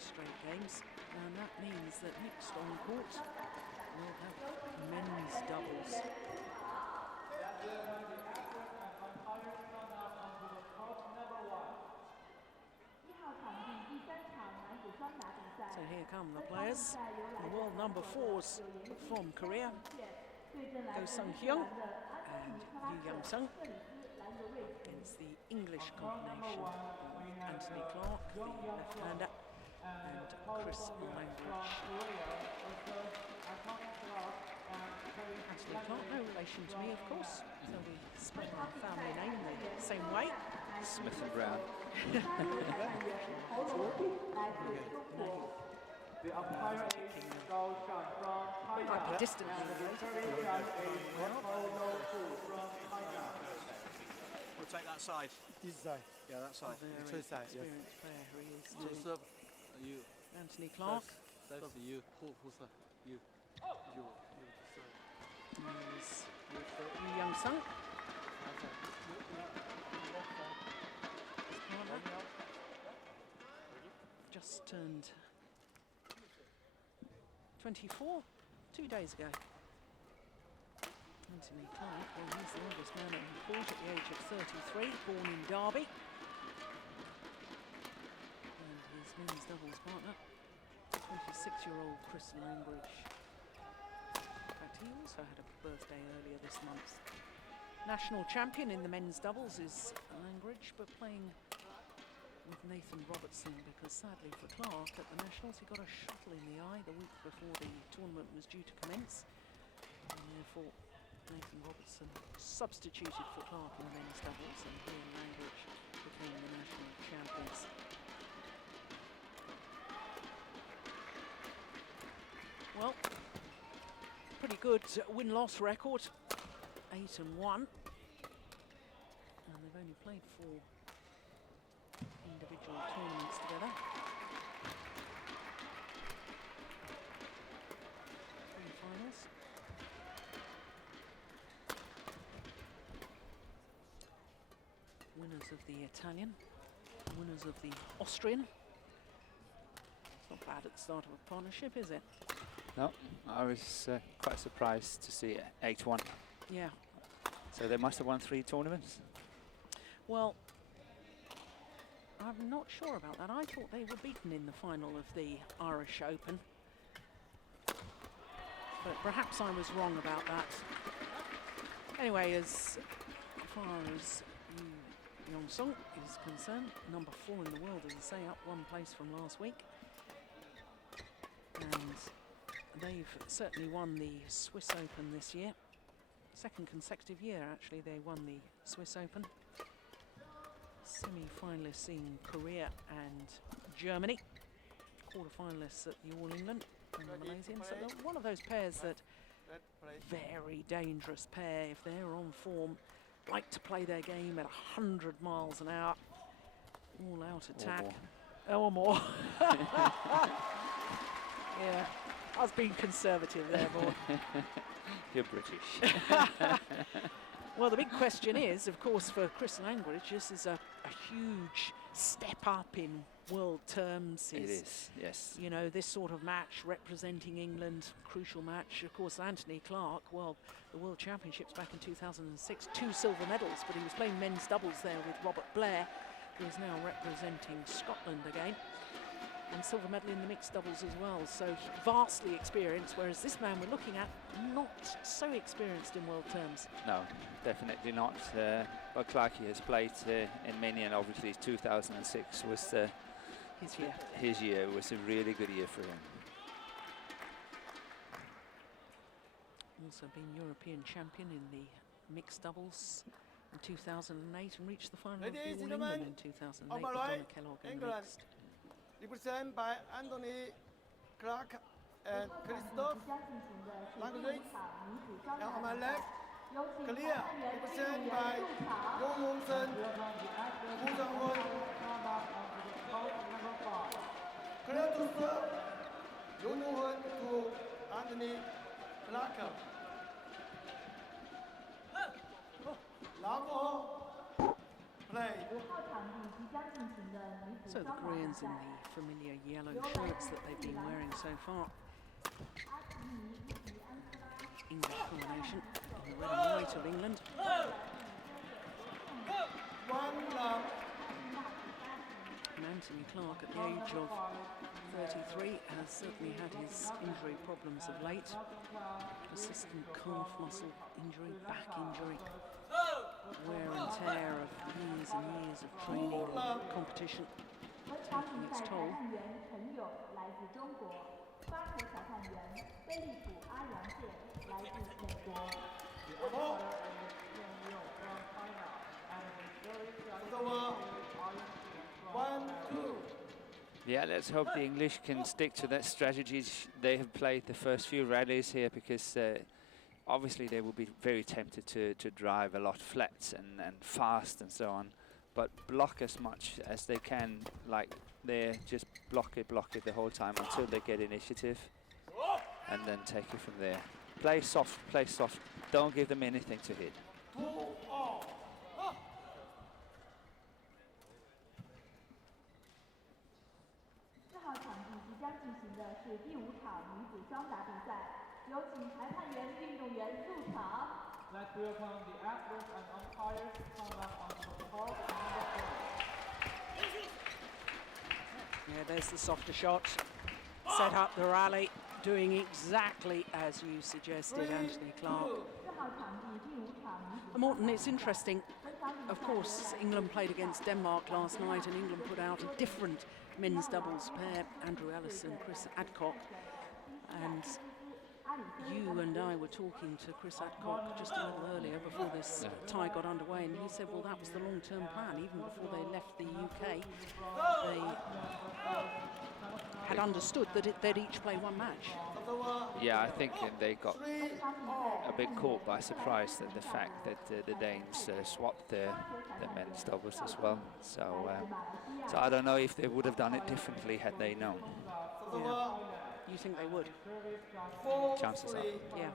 straight games, and that means that next on court we'll have men's doubles. So here come the players. The world number 4s from Korea, Go Sung-hyun and Yu Young-sung, against the English combination of Anthony Clark, the left-hander, and Chris Langridge. Anthony Clark, no relation to me, of course, so we spell our family name the same way. Smith and Brown. The umpire is Gao Shan from China. Might be distantly We'll take that side. This side. Yeah, that side. Two sides. Experienced player who he is You too. serve. You. Anthony Clark. That's you. Who's that? You. You. He's with Yu Young-sung. Just turned 24 2 days ago. Anthony Clark, well, he's the oldest man on the court at the age of 33, born in Derby. And his men's doubles partner, 26-year-old Chris Langridge. In fact, he also had a birthday earlier this month. National champion in the men's doubles is Langridge, but playing with Nathan Robertson, because sadly for Clark at the Nationals he got a shuttle in the eye the week before the tournament was due to commence, and therefore Nathan Robertson substituted for Clark in the men's doubles, and he and Langridge became the national champions. Well, pretty good win-loss record, 8-1, and they've only played 4 individual tournaments together. 3 finals. Winners of the Italian, winners of the Austrian. It's not bad at the start of a partnership, is it? No, I was quite surprised to see 8-1. Yeah. So they must have won 3 tournaments? Well, I'm not sure about that. I thought they were beaten in the final of the Irish Open. But perhaps I was wrong about that. Anyway, as far as Yu Young-sung is concerned, number 4 in the world, as I say, up 1 place from last week. And they've certainly won the Swiss Open this year. Second consecutive year, actually, they won the Swiss Open. Semi-finalists in Korea and Germany, quarter-finalists at the All England and the Malaysian. So they're one of those pairs that, very dangerous pair if they're on form, like to play their game at 100 miles an hour, all-out attack. Or more. Yeah, I was being conservative there, boy. You're British. Well, the big question is, of course, for Chris Langridge, this is a huge step up in world terms. It is, yes. You know, this sort of match representing England, crucial match. Of course, Anthony Clark, well, the World Championships back in 2006, 2 silver medals, but he was playing men's doubles there with Robert Blair, who is now representing Scotland again. And silver medal in the mixed doubles as well, so vastly experienced, whereas this man we're looking at, not so experienced in world terms. No, definitely not. But Clarkey has played in many, and obviously 2006 was his year. His year was a really good year for him. Also been European champion in the mixed doubles in 2008 and reached the final of the All England in 2008 with Donna Kellogg in the mixed. Represented by Anthony Clark and Christoph Langridge. And on my left, Korea, represented by Yu Young-sung, Gu Sung-hyun. Clear to serve, Yu Young-sung to Anthony Clark. Play. So the Koreans in the familiar yellow different shirts that they've been wearing so far. English formation in the red and white of England. And Anthony Clark, at the age of 33, has certainly had his injury problems of late. Persistent calf muscle injury, back injury, wear and tear of years and years of training and competition taking its toll. Yeah, let's hope the English can stick to that strategy they have played the first few rallies here, because obviously they will be very tempted to drive a lot flats and fast and so on, but block as much as they can, like there, just block it the whole time until they get initiative, and then take it from there. Play soft, don't give them anything to hit. 有请裁判员、运动员入场。Let's welcome the athletes and umpires to come up onto the court. Yeah, there's the softer shot. Set up the rally, doing exactly as you suggested, Anthony Clark. And Morton, it's interesting. Of course, England played against Denmark last night, and England put out a different men's doubles pair, Andrew Ellis and Chris Adcock. And you and I were talking to Chris Adcock just a little earlier before this tie got underway, and he said, well, that was the long-term plan. Even before they left the UK, they had understood that they'd each play one match. Yeah, I think they got a bit caught by surprise at the fact that the Danes swapped the men's doubles as well. So I don't know if they would have done it differently had they known. Yeah. You think they would? Chances are. Yeah.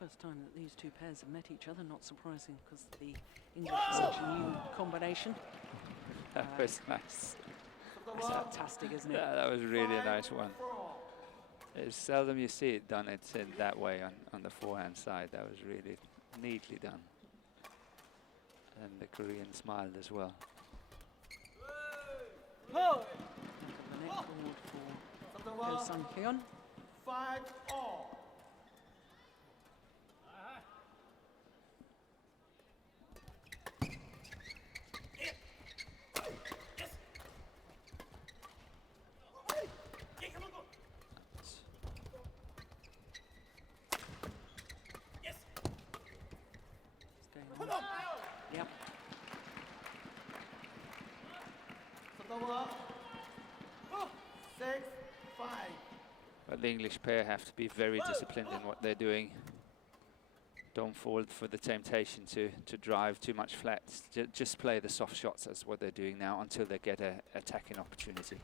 First time that these two pairs have met each other, not surprising, because the English is such a new combination. That was nice. That's fantastic, isn't it? Yeah, that was really a nice one. It's seldom you see it done in that way on the forehand side. That was really neatly done. And the Korean smiled as well. The net forward for Ko Sung-hyun. 5-all. Yep. But the English pair have to be very disciplined in what they're doing. Don't fall for the temptation to drive too much flats. Just play the soft shots as what they're doing now until they get an attacking opportunity.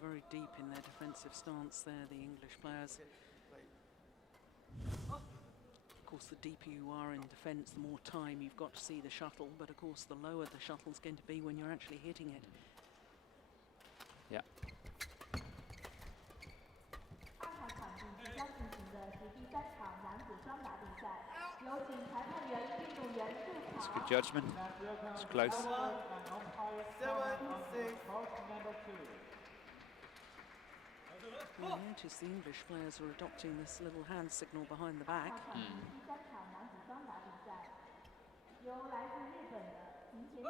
Very deep in their defensive stance there, the English players. Of course, the deeper you are in defence, the more time you've got to see the shuttle, but of course the lower the shuttle's going to be when you're actually hitting it. Yeah. It's good judgment. It's close. 7-6. I notice the English players are adopting this little hand signal behind the back.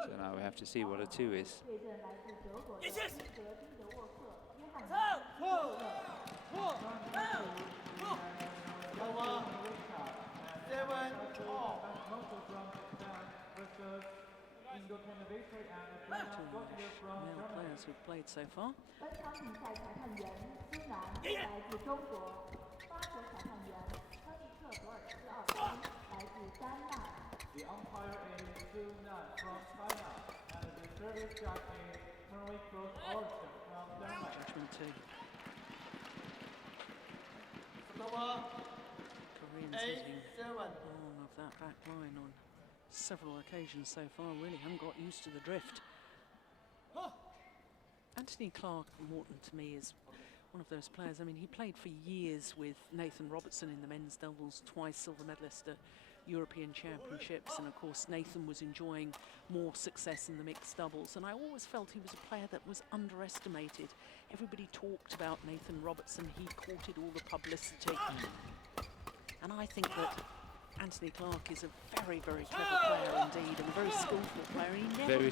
So now we have to see what a 2 is. Two English male players who've played so far. The umpire is Sudirman from China, and the service judge is from Denmark. Judgment too. Koreans hitting all of that back line on several occasions so far. Really haven't got used to the drift. Anthony Clark Morton to me is one of those players. I mean, he played for years with Nathan Robertson in the men's doubles, twice silver medalist at European Championships, and of course Nathan was enjoying more success in the mixed doubles, and I always felt he was a player that was underestimated. Everybody talked about Nathan Robertson, he courted all the publicity, and I think that Anthony Clark is a very, very clever player indeed, and a very skillful player. He never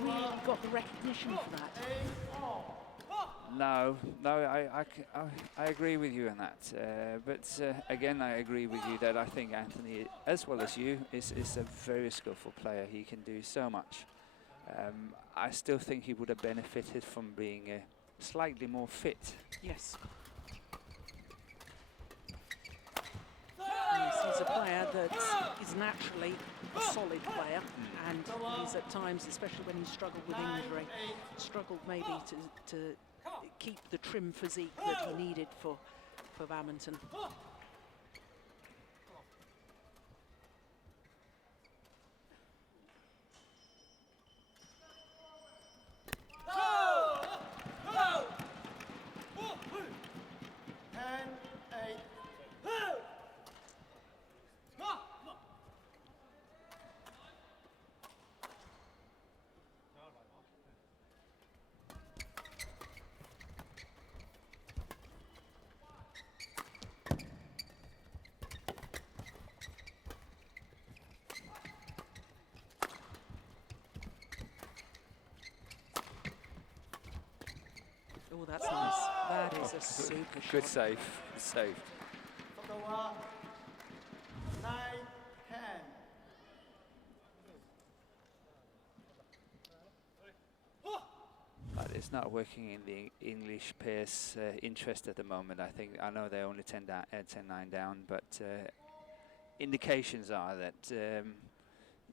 really got the recognition for that. No, I agree with you on that. But again, I agree with you that I think Anthony, as well as you, is a very skillful player. He can do so much. I still think he would have benefited from being slightly more fit. Yes. Yes, he's a player that is naturally a solid player, and he's at times, especially when he struggled with injury, struggled maybe to keep the trim physique that he needed for badminton. Oh, that's nice. That is a super shot. Good save. Saved. But it's not working in the English pair's interest at the moment. I know they're only 10-9 down, but indications are that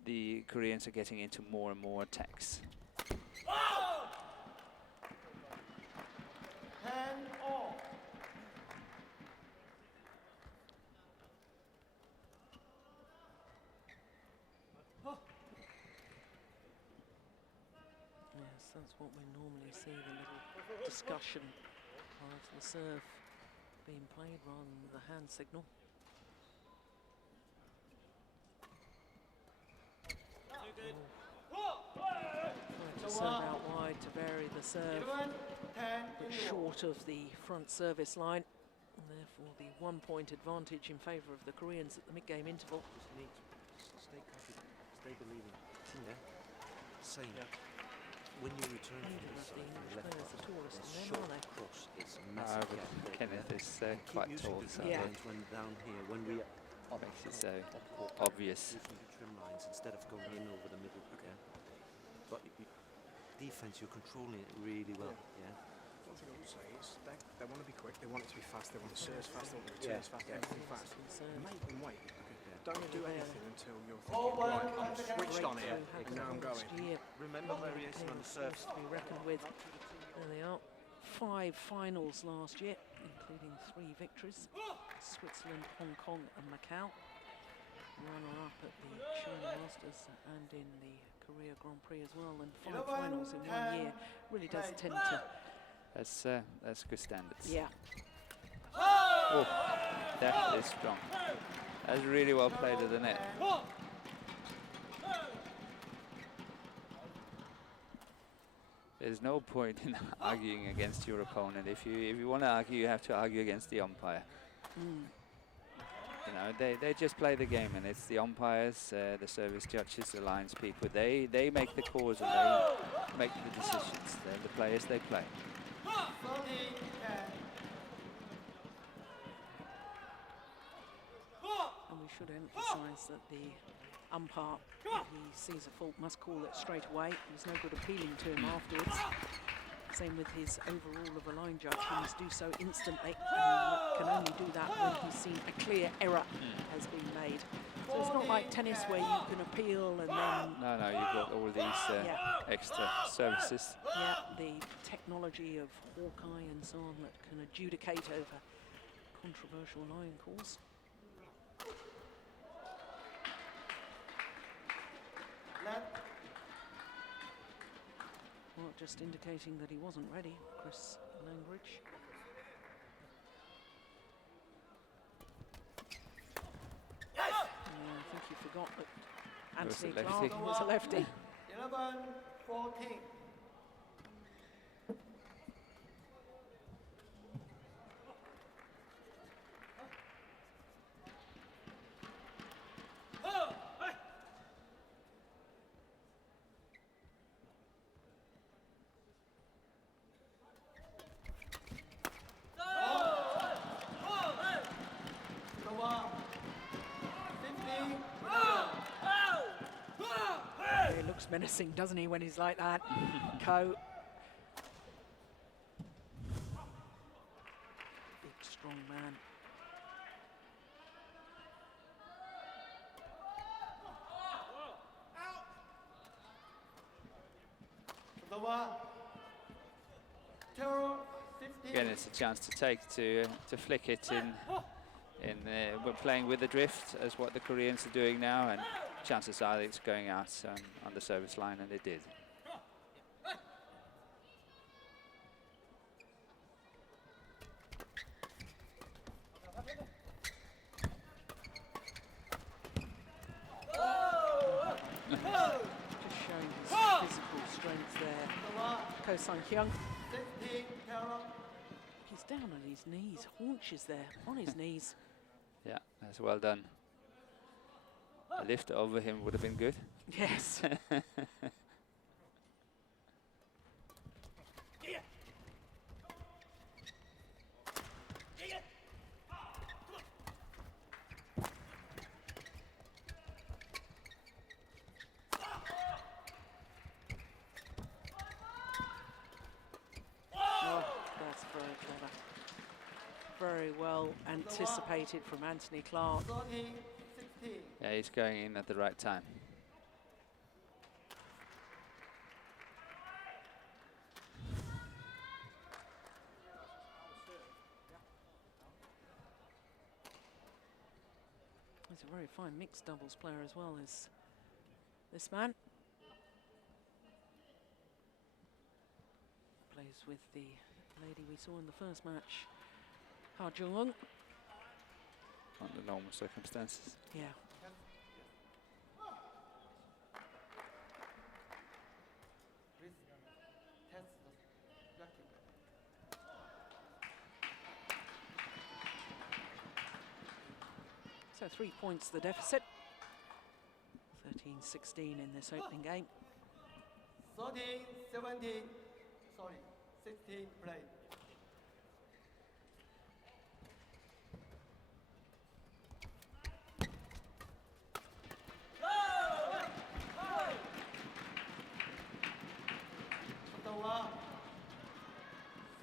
the Koreans are getting into more and more attacks. Yes, that's what we normally see, the little discussion of the serve being played rather than the hand signal. Tried to serve out wide to vary the serve, but short of the front service line, and therefore the 1 point advantage in favour of the Koreans at the mid-game interval. Just need to stay confident, stay believing. Yeah. Same. Yeah. When you return from the side, the left short cross, it's a massive gap. Kenneth is quite tall, so yeah. When down here, when we makes it so obvious. using the trim lines instead of going in over the middle. Okay. Yeah. But defense, you're controlling it really well. Yeah. One thing I would say is they want to be quick, they want it to be fast, they want to serve fast, they want to return fast, everything fast. Make them wait. Don't do anything until you're thinking, right, I'm switched on here, and now I'm going. Remember variation on the serves. To be reckoned with. There they are. 5 finals last year, including 3 victories. Switzerland, Hong Kong and Macau. Runner-up at the China Masters and in the Korea Grand Prix as well. And 5 finals in 1 year really does tend to... That's good standards. Yeah. Oh, that is strong. That's really well played at the net. There's no point in arguing against your opponent. If you want to argue, you have to argue against the umpire. You know, they just play the game, and it's the umpires, the service judges, the lines people. They make the calls and they make the decisions. They're the players, they play. And we should emphasise that the umpire, if he sees a fault, must call it straight away. There's no good appealing to him afterwards. Same with his overall of a line judge. He must do so instantly, and he can only do that when he's seen a clear error has been made. So it's not like tennis where you can appeal and then... No, you've got all these extra services. Yeah, the technology of Hawkeye and so on that can adjudicate over controversial line calls. Well, just indicating that he wasn't ready, C.Langridge. I think he forgot that Anthony Clark was a lefty. 11-14. He looks menacing, doesn't he, when he's like that? Ko. Big, strong man. Again, it's a chance to take to flick it in. We're playing with the drift as what the Koreans are doing now, and chances are it's going out on the service line, and it did. Just showing his physical strength there. Ko Sang-hyun. He's down on his knees, haunches there, on his knees. Yeah, that's well done. A lift over him would have been good. Yes. Oh, that's very clever. Very well anticipated from Anthony Clark. Yeah, he's going in at the right time. He's a very fine mixed doubles player as well as this man. Plays with the lady we saw in the first match, Ha Jung-eun. Under normal circumstances. Yeah. So 3 points the deficit. 13-16 in this opening game. 13-17. Sorry, 16 play. Sotowa,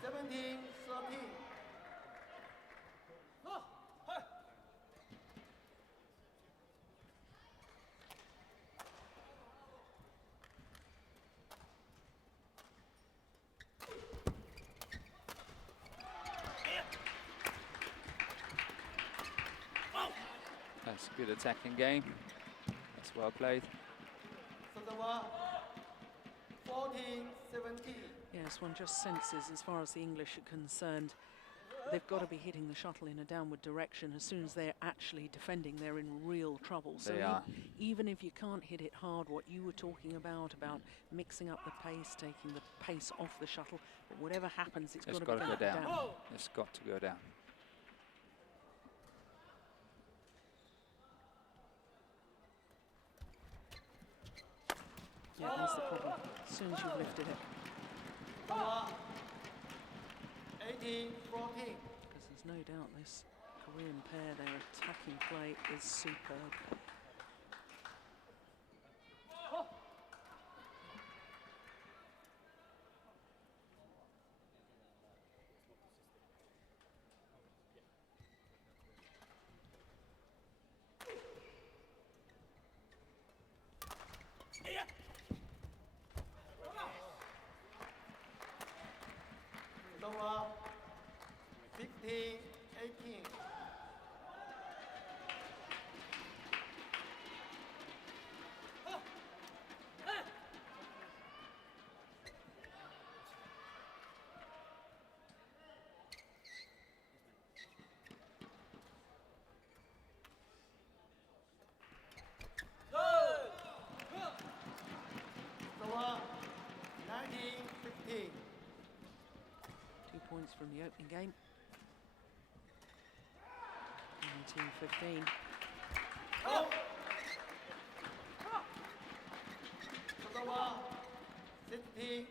17-13. That's a good attacking game. That's well played. Sotowa, 14-17. Yes, one just senses, as far as the English are concerned, they've got to be hitting the shuttle in a downward direction. As soon as they're actually defending, they're in real trouble. So They are. Even if you can't hit it hard, what you were talking about mixing up the pace, taking the pace off the shuttle, but whatever happens, it's got to go down. down. It's got to go down. Yeah, that's the problem. As soon as you've lifted it. 18-14. Because there's no doubt this Korean pair, their attacking play is superb. 18. 19-15. 2 points from the opening game. 19-15. Score 16-19.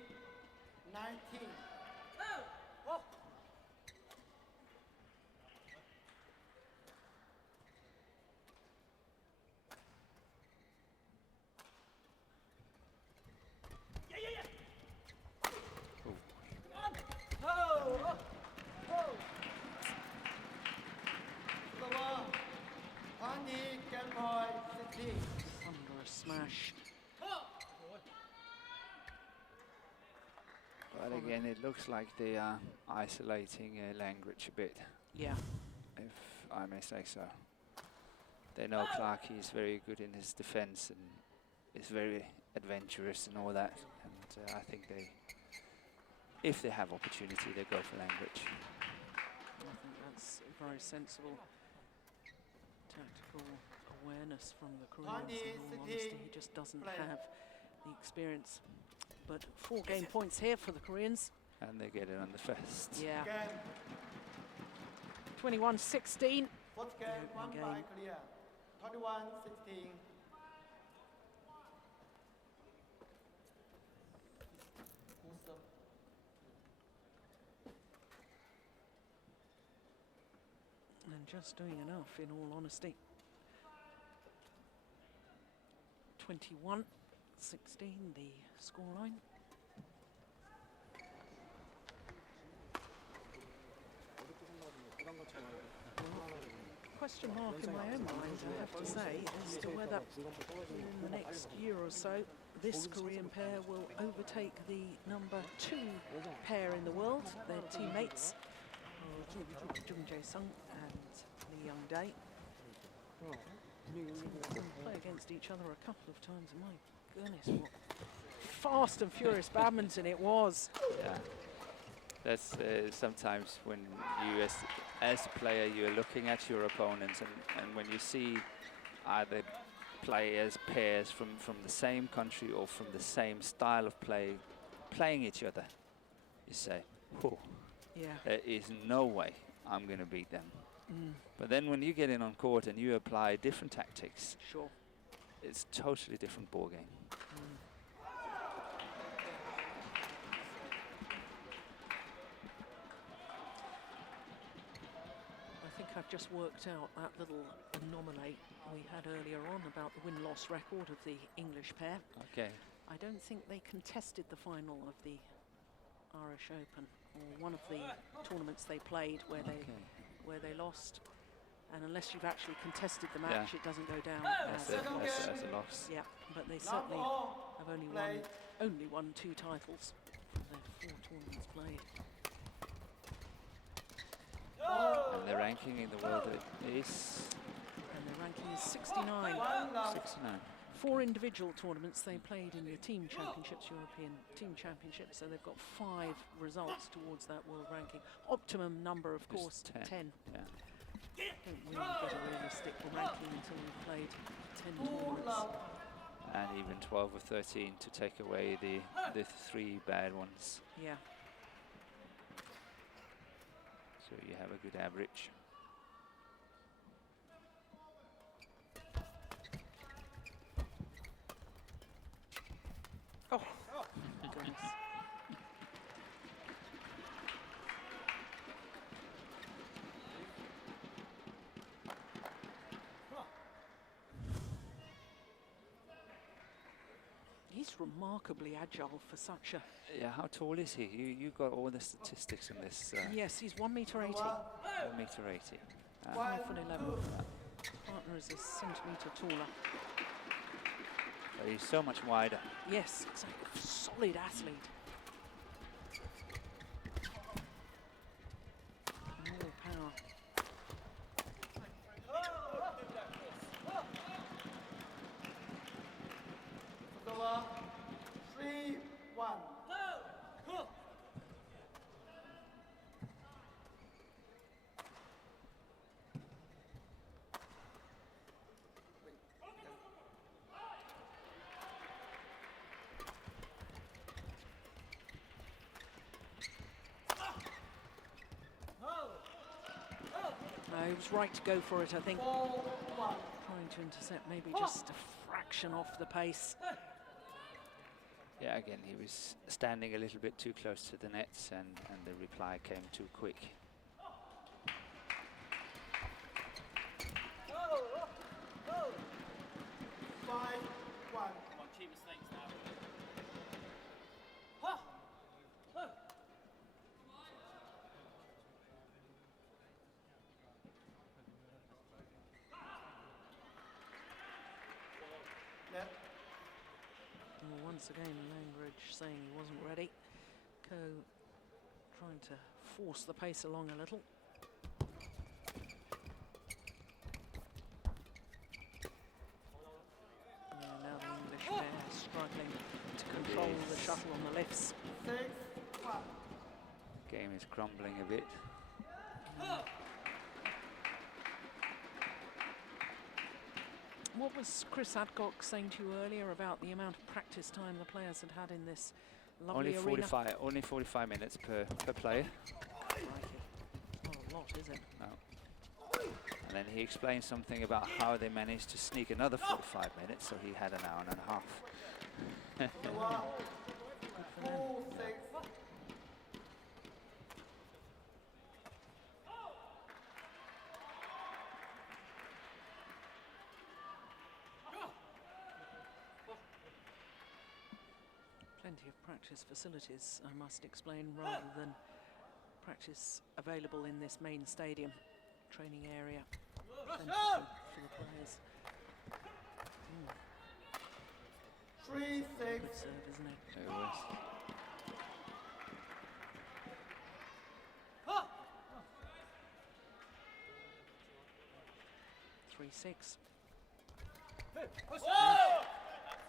Under a smash. But again, it looks like they are isolating Langridge a bit, Yeah. if I may say so. They know Clark is very good in his defense and is very adventurous and all that. And I think they, if they have opportunity, they go for Langridge. I think that's very sensible tactical awareness from the Koreans. In all honesty, he just doesn't have the experience. But 4 game points here for the Koreans. And they get it on the first. Yeah. 21-16. First game opening won game. by Korea. 21-16. And just doing enough, in all honesty. 21-16, the scoreline. Question mark in my own mind, I have to say, as to whether in the next year or so this Korean pair will overtake the number 2 pair in the world, their teammates, Jung Jae-sung and Lee Young-dae. Play against each other a couple of times, and my goodness, what fast and furious badminton it was. Yeah, that's sometimes when you, as a player, you're looking at your opponents, and when you see either players, pairs from the same country or from the same style of play, playing each other, you say, "Whoa, Yeah. there is no way I'm going to beat them." But then when you get in on court and you apply different tactics, Sure. it's totally different ball game. I think I've just worked out that little anomaly we had earlier on about the win-loss record of the English pair. Okay. I don't think they contested the final of the Irish Open, or one of the tournaments they played where they lost. And unless you've actually contested the match, it doesn't go down That's as a loss. yeah, but they certainly have only won 2 titles from their 4 tournaments played. And the ranking in the world is And their ranking is 69. 69. 4 individual tournaments they played in the team championships, European team championships, so they've got 5 results towards that world ranking. Optimum number, of Just course, 10. 10. Yeah. Don't really get a realistic ranking until we've played 10 tournaments. And even 12 or 13 to take away the 3 bad ones. Yeah. So you have a good average. Oh, goodness. He's remarkably agile for such a... Yeah, how tall is he? You got all the statistics on this. Yes, he's 1 meter 80. 1 meter 80. 5'11". Partner is a centimetre taller. But he's so much wider. Yes, it's a solid athlete. More power He was right to go for it, I think. 4-1. Trying to intercept maybe just a fraction off the pace. Yeah, again, he was standing a little bit too close to the nets, and the reply came too quick. Well, once again, Langridge saying he wasn't ready. Coe trying to force the pace along a little. Yeah, now the English pair struggling to control the shuttle on the lifts. 6-1. Game is crumbling a bit. What was Chris Adcock saying to you earlier about the amount of practice time the players had in this lovely arena? Only 45 minutes per player. Crikey. Not a lot, is it? No. And then he explained something about how they managed to sneak another 45 minutes, so he had an hour and a half. Good for them. Plenty of practice facilities, I must explain, rather than practice available in this main stadium training area. Plenty for the players. 3-6. Good serve, isn't it? It was. Three, 6.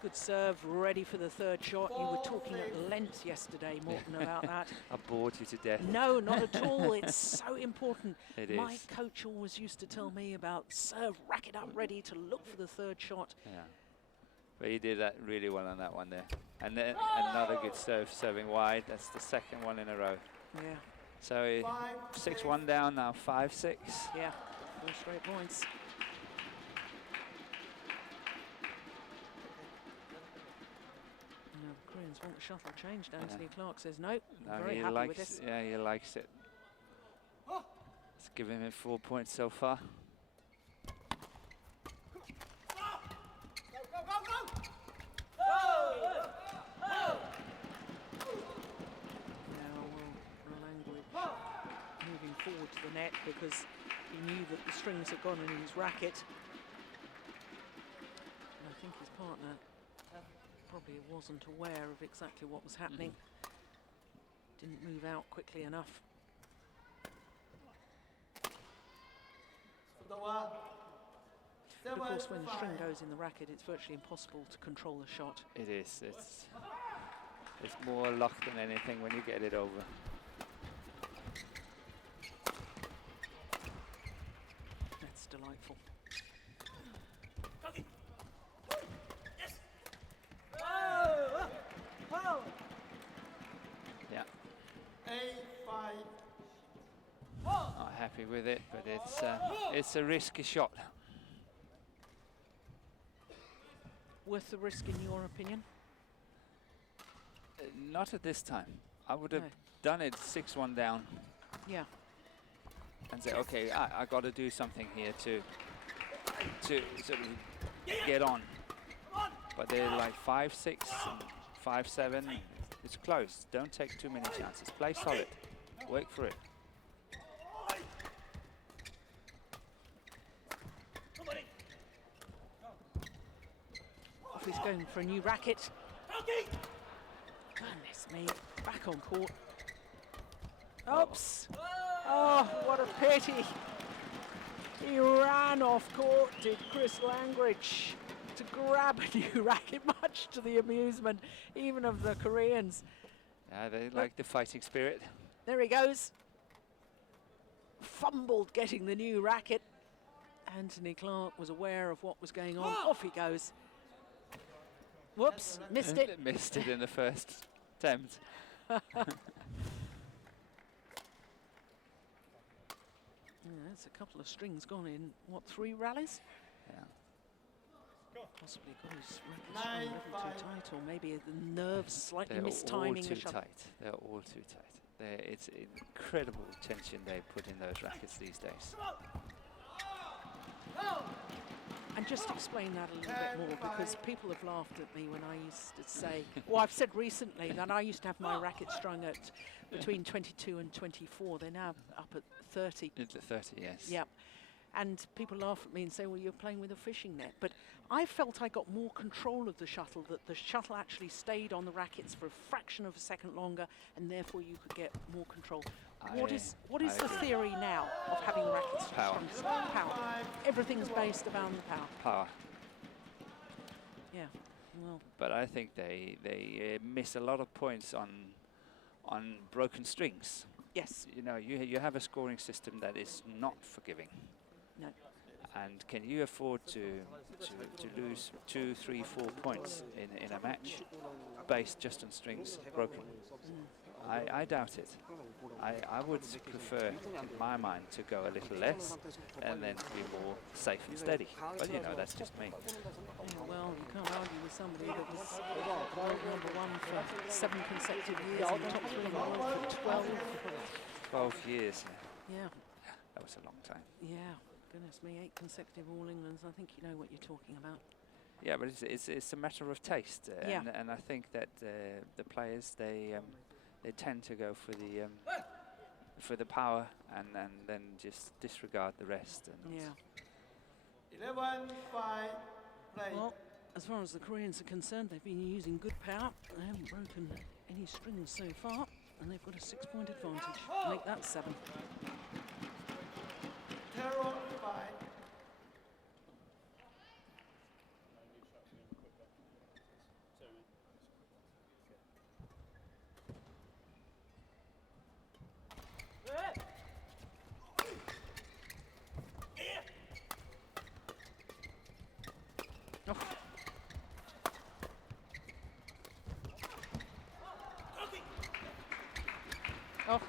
Good serve, ready for the third shot. You were talking at length yesterday, Morton, about that. I bored you to death. No, not at all. It's so important. It My is. coach always used to tell me about serve, rack it up, ready to look for the third shot. Yeah. But he did that really well on that one there. And then another good serve, serving wide. That's the second one in a row. Yeah, So 6-1 down now, 5-6. yeah, 4 straight points. Now the Koreans want the shuttle changed. Anthony Clark says no. I'm very he happy likes, with this. yeah, he likes it. Let's give him 4 points so far. Now Langridge moving forward to the net because he knew that the strings had gone in his racket. And I think his partner probably wasn't aware of exactly what was happening. Didn't move out quickly enough. But of course, when the string goes in the racket, it's virtually impossible to control the shot. It is. It's more luck than anything when you get it over. That's delightful. Yeah. 8-5. Not happy with it, but it's a risky shot. Worth the risk, in your opinion? Not at this time. I would have No. done it 6-1 down Yeah. and say, okay, I got to do something here to sort of get on. But they're like 5-6 and 5-7. It's close. Don't take too many chances. Play solid. Work for it. Off he's going for a new racket. Goodness me, back on court. Oops! Oh, what a pity. He ran off court, did Chris Langridge, to grab a new racket, much to the amusement even of the Koreans. Yeah, they like the fighting spirit. There he goes. Fumbled getting the new racket. Anthony Clark was aware of what was going on. Off he goes. Whoops, missed it. Missed it in the first attempt. Yeah, that's a couple of strings gone in, what, 3 rallies? Yeah. Possibly got his racket strung a little too tight, or maybe the nerves slightly mistiming They're all the too shuttle. tight. They're all too tight. It's incredible tension they put in those rackets these days. And just explain that a little bit more, because people have laughed at me when I used to say, or I've said recently that I used to have my racket strung at between 22 and 24. They're now up at 30. It's at 30, yes. Yeah. And people laugh at me and say, well, you're playing with a fishing net. But I felt I got more control of the shuttle, that the shuttle actually stayed on the rackets for a fraction of a second longer, and therefore you could get more control. What is the theory now of having rackets Power. strung? Power. Everything's based around the power. Power. Yeah. Well. But I think they miss a lot of points on broken strings. Yes. You know, you have a scoring system that is not forgiving. No. And can you afford to lose 2, 3, 4 points in a match based just on strings broken? I doubt it. I would prefer, in my mind, to go a little less and then be more safe and steady. But you know, that's just me. Yeah, well, you can't argue with somebody that was world #1 for 7 consecutive years and top 3 in the world for 12. 12 years. Yeah. That was a long time. Yeah. Goodness me, 8 consecutive All Englands. I think you know what you're talking about. Yeah, but it's a matter of taste, yeah. and I think that the players they tend to go for the power and then just disregard the rest. And Yeah. 11-5, play. Well, as far as the Koreans are concerned, they've been using good power. They haven't broken any strings so far, and they've got a 6-point advantage. Make that 7. Terror 5. Oh.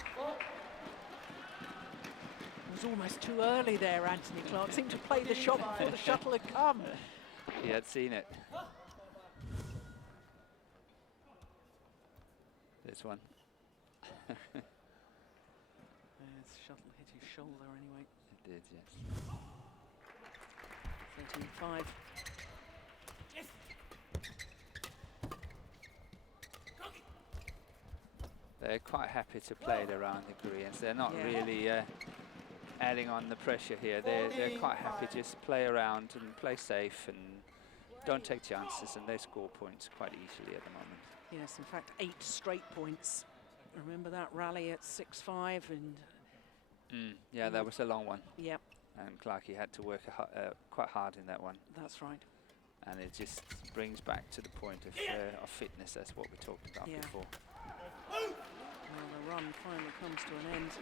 It was almost too early there, Anthony Clark. Seemed to play the shot before the shuttle had come. He had seen it. This one. The shuttle hit his shoulder anyway. It did, yes. 13-5. They're quite happy to play it around the Koreans. They're not Yeah. really adding on the pressure here. They're quite happy just play around and play safe and don't take chances, and they score points quite easily at the moment. Yes, in fact, 8 straight points. Remember that rally at 6-5 and... Yeah, that was a long one. Yep. And Clarkey had to work quite hard in that one. That's right. And it just brings back to the point of fitness. That's what we talked about Yeah. before. Well, the run finally comes to an end.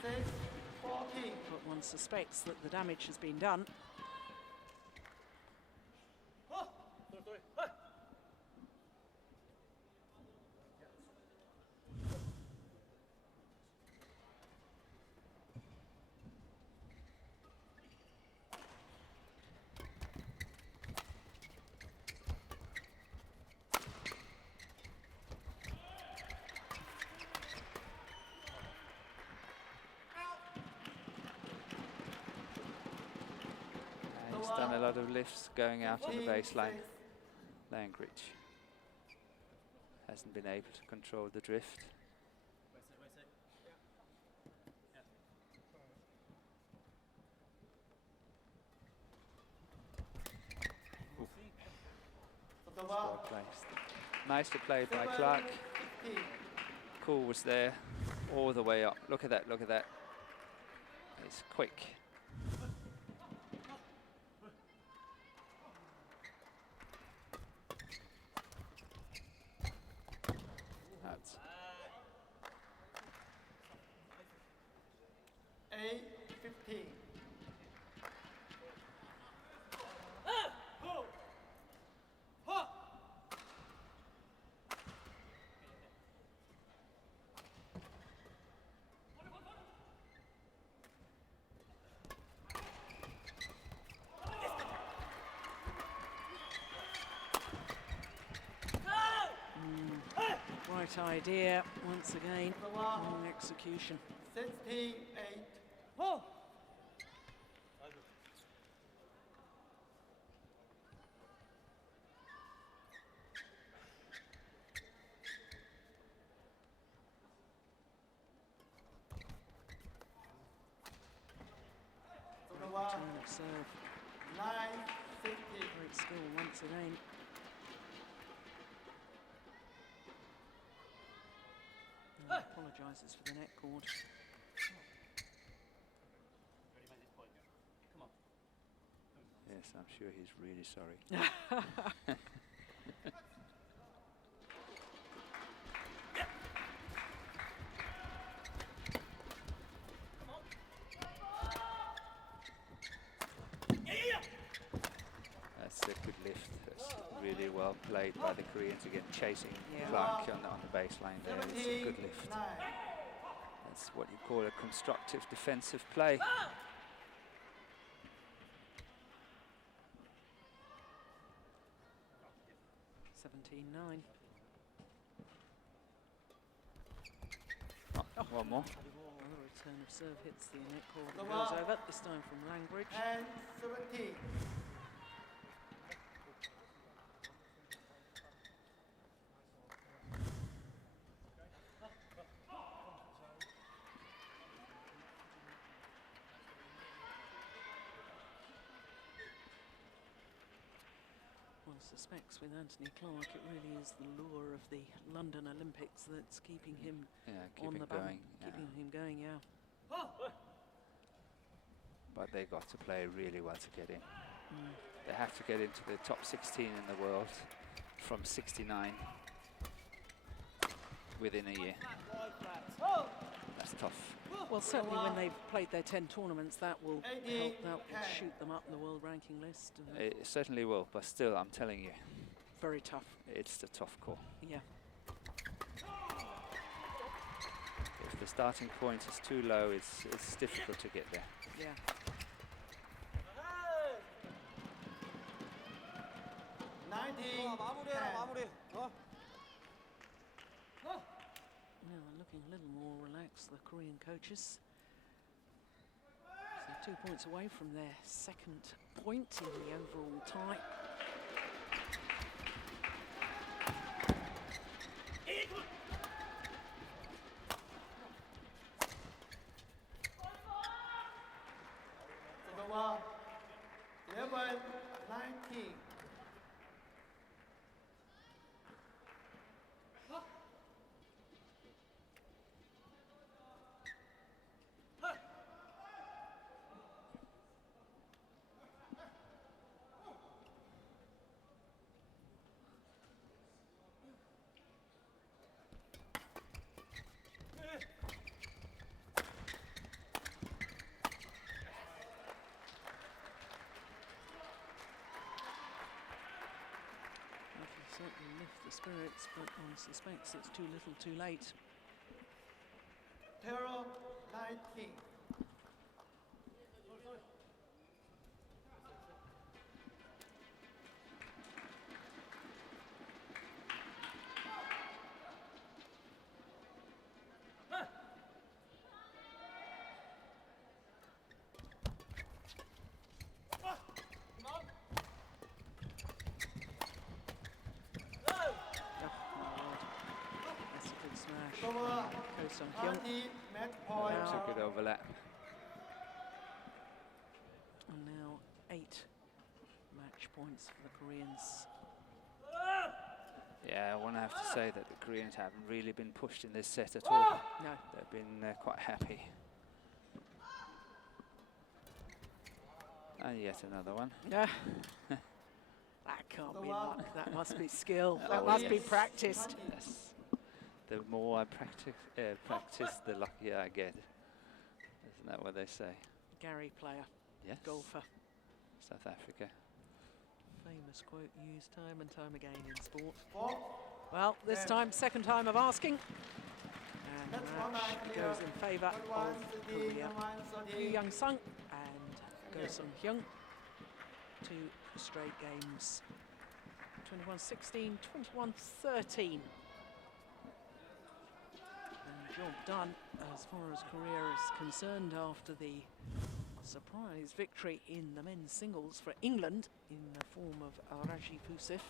6-14. But one suspects that the damage has been done. He's done a lot of lifts going out on the baseline. Langridge hasn't been able to control the drift. Well placed. Nicely played by Clark. Cool was there all the way up. Look at that, look at that. It's quick. That's 8-15. idea once again. Wrong execution. 68. Oh! Return of serve. 9-50. Great skill once again. Apologises for the net cord. Yes, I'm sure he's really sorry. That's a good lift. That's really well played by the Koreans again, chasing Clark on the baseline there. It's a good lift. That's what you call a constructive defensive play. 17-9. Oh, one more. Another return of serve hits the net cord and goes over, this time from Langridge. And 17. One suspects with Anthony Clark, it really is the lure of the London Olympics that's keeping him on the going. keeping him going, yeah. But they got to play really well to get in. They have to get into the top 16 in the world from 69 within a year. That's tough. Well, certainly when they've played their 10 tournaments, that will help, that will shoot them up in the world ranking list. It certainly will, but still, I'm telling you. Very tough. It's the tough call. Yeah. If the starting point is too low, it's difficult to get there. Yeah. Now looking a little more relaxed, the Korean coaches. So 2 points away from their second point in the overall tie. Wow. 11-19. Certainly lift the spirits, but one suspects it's too little too late. 0-19. That's a good overlap. And now 8 match points for the Koreans. Yeah, I want to have to say that the Koreans haven't really been pushed in this set at all. No. They've been quite happy. And yet another one. Yeah. That can't be luck. That must be skill. That must be practiced. Yes. The more I practice, the luckier I get. Isn't that what they say? Gary player, yes. golfer. South Africa. Famous quote used time and time again in sport. Well, this time, second time of asking. And the match goes in favour of Korea. Yu Young-sung and Go Sung-hyun. 2 straight games. 21-16, 21-13. job done as far as Korea is concerned after the surprise victory in the men's singles for England in the form of Raji Fusif.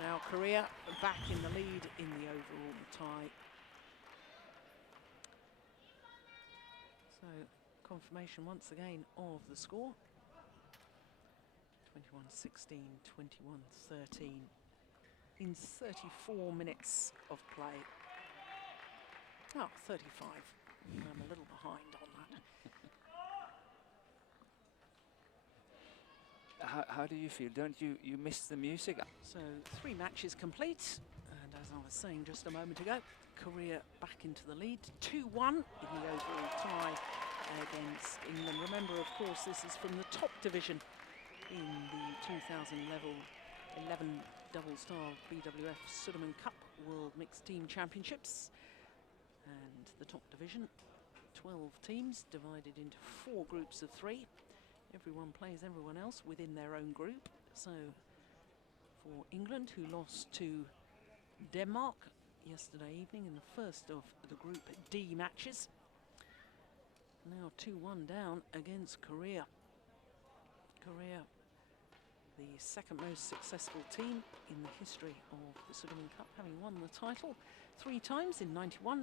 Now Korea back in the lead in the overall tie. So confirmation once again of the score. 21-16, 21-13 in 34 minutes of play. Oh, 35. I'm a little behind on that. How do you feel? Don't you miss the music? So 3 matches complete, and as I was saying just a moment ago, Korea back into the lead, 2-1 in the overall tie against England. Remember, of course, this is from the top division in the 2011 double-star BWF Sudirman Cup World Mixed Team Championships. And the top division, 12 teams divided into 4 groups of 3. Everyone plays everyone else within their own group. So for England, who lost to Denmark yesterday evening in the first of the Group D matches, now 2-1 down against Korea. Korea, the second most successful team in the history of the Sudirman Cup, having won the title 3 times in 91,